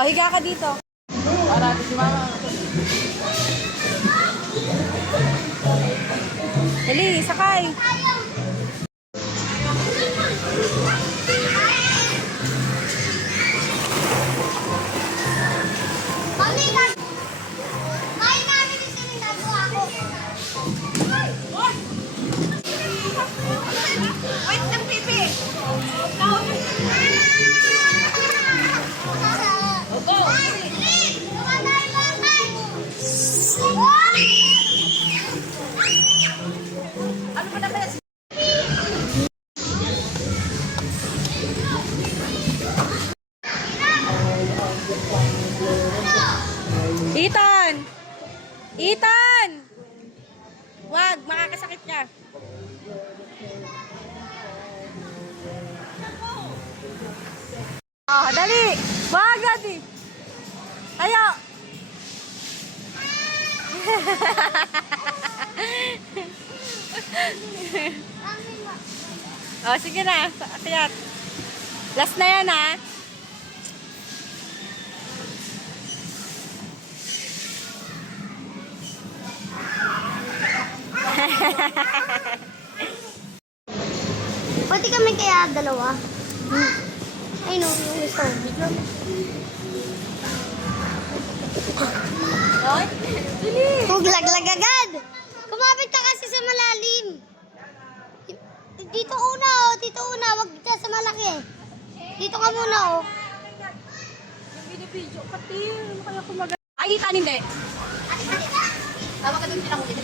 O, higa ka dito. Para si mama. Dali, sakay. Wait lang, pipi. Ano pa naman? Ethan! Ethan! Wag, makakasakit ka. Oh, dali! Wag, dali! Ayo! Oh, sige na. Akyat. Last na yan, ha? Pwede kami kaya dalawa? Ay no, yung isa. Huwag laglag agad! Kumapit ka kasi sa malalim. Dito una oh, dito una. Huwag dyan sa malaki. Dito ka muna oh. Yung binibidyo, pati. Ano kaya kumaga? Ay, Ethan, hindi. Tawag ka dun sila kung dito.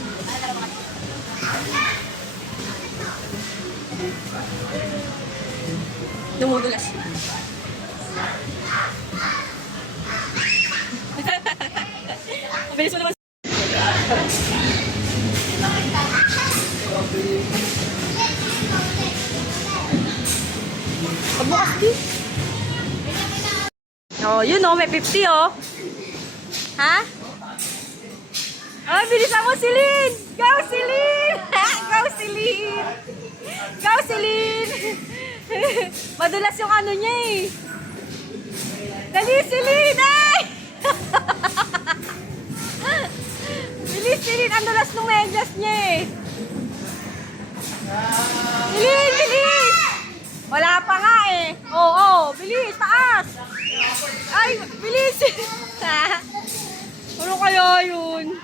Dumudulas. Mabilis mo naman. Pagbukas din. Oh, yun oh, may 50 oh. Ha? Oh, bilisan mo, Celine! Go, Celine! Go, Celine! Go, Celine! Madulas yung ano niya eh. Dali, Celine! Ay! Bilis, Celine! Ang dulas ng medyas niya eh. Celine, bilis! Wala pa nga eh. Oo, bilis, taas! Ay, bilis! Ano kaya yun?